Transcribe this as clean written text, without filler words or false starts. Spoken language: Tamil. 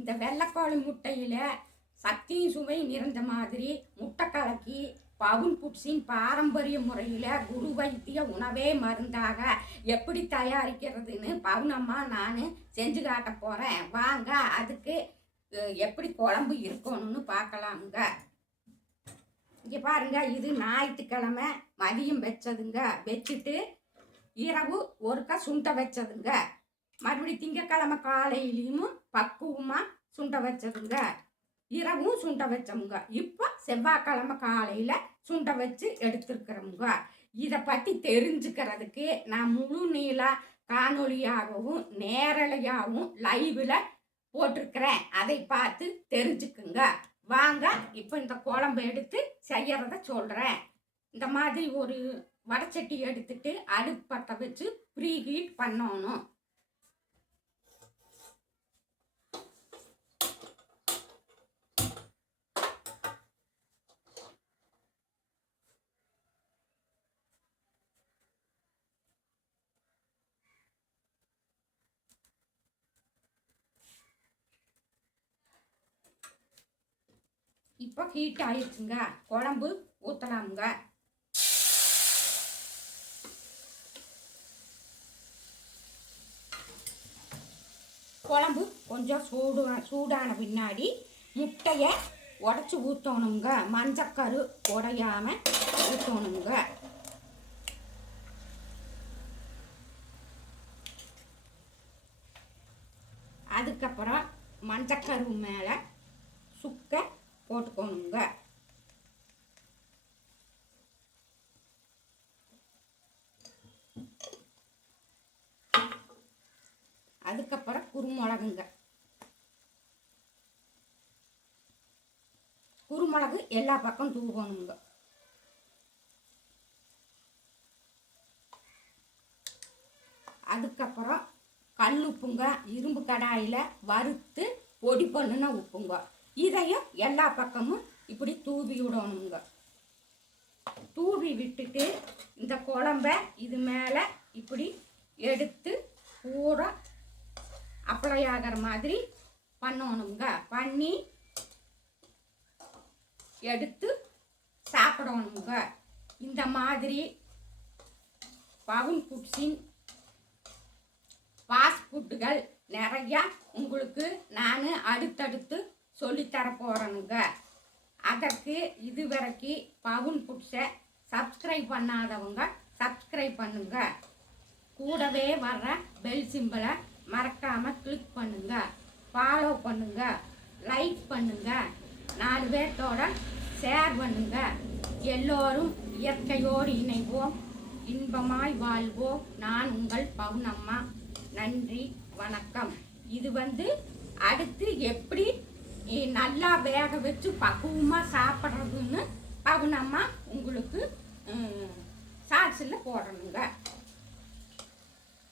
இந்த வெள்ளைக்கோழி முட்டையில் சக்தியும் சுவை நிறைந்த மாதிரி முட்டை கலக்கி PounFoodsன் பாரம்பரிய முறையில் குரு வைத்திய உணவே மருந்தாக எப்படி தயாரிக்கிறதுன்னு பவுனம்மா நான் செஞ்சு காட்ட போகிறேன். வாங்க அதுக்கு எப்படி குழம்பு இருக்கணும்னு பார்க்கலாமுங்க. இங்கே பாருங்க, இது ஞாயிற்றுக்கிழமை மதியம் வச்சதுங்க. வச்சுட்டு இரவு ஒருக்கா சுண்டை வச்சதுங்க. மறுபடியும் திங்கக்கிழமை காலையிலையும் பக்குவமாக சுண்டை வச்சதுங்க. இரவும் சுண்டை வச்சோமுங்க. இப்போ செவ்வாய்க்கிழமை காலையில் சுண்டை வச்சு எடுத்துருக்குறோமுங்க. இதை பற்றி தெரிஞ்சுக்கிறதுக்கு நான் முழு நீள காணொலியாகவும் நேரலையாகவும் லைவில் போட்டிருக்கிறேன். அதை பார்த்து தெரிஞ்சுக்குங்க. வாங்க இப்போ இந்த குழம்பு எடுத்து செய்யறத சொல்கிறேன். இந்த மாதிரி ஒரு வடச்சட்டி எடுத்துட்டு அடுப்பு பற்ற வச்சு ப்ரீ ஹீட் பண்ணணும். இப்போ ஹீட் ஆயிடுச்சுங்க. குழம்பு ஊற்றலாமுங்க. குழம்பு கொஞ்சம் சூடான பின்னாடி முட்டையை உடச்சி ஊற்றணுங்க. மஞ்சக்கரு உடையாமல் ஊற்றணுங்க. அதுக்கப்புறம் மஞ்சக்கரு மேலே சுக்க போட்டுக்கணுங்க. அதுக்கப்புறம் குருமிளகுங்க. குருமிளகு எல்லா பக்கம் தூவணுங்க. அதுக்கப்புறம் கல் உப்புங்க. இரும்பு கடாயில் வறுத்து பொடி பண்ணுன உப்புங்க. இதையும் எல்லா பக்கமும் இப்படி தூவி விடணுங்க. தூவி விட்டுட்டு இந்த குழம்ப இது மேலே இப்படி எடுத்து பூரா அப்ளை ஆகிற மாதிரி பண்ணணுங்க. பண்ணி எடுத்து சாப்பிடணுங்க. இந்த மாதிரி PounFoodsன் ஃபாஸ்ட் ஃபுட்டுகள் நிறையா உங்களுக்கு நான் அடுத்தடுத்து சொல்லித்தர போகிறேனுங்க. அதற்கு இதுவரைக்கும் PounFoodsஐ சப்ஸ்கிரைப் பண்ணாதவங்க சப்ஸ்கிரைப் பண்ணுங்க. கூடவே வர்ற பெல் சிம்பிளை மறக்காமல் கிளிக் பண்ணுங்க. ஃபாலோ பண்ணுங்க. லைக் பண்ணுங்க. 4 பேர்த்தோட ஷேர் பண்ணுங்க. எல்லோரும் இயற்கையோடு இணைவோம், இன்பமாய் வாழ்வோம். நான் உங்கள் பவுனம்மா. நன்றி, வணக்கம். இது அடுத்து எப்படி நல்லா வேக வச்சு பக்குவமாக சாப்பிட்றதுன்னு பவுனம்மா உங்களுக்கு ஷார்ட்ஸில் போடணுங்க.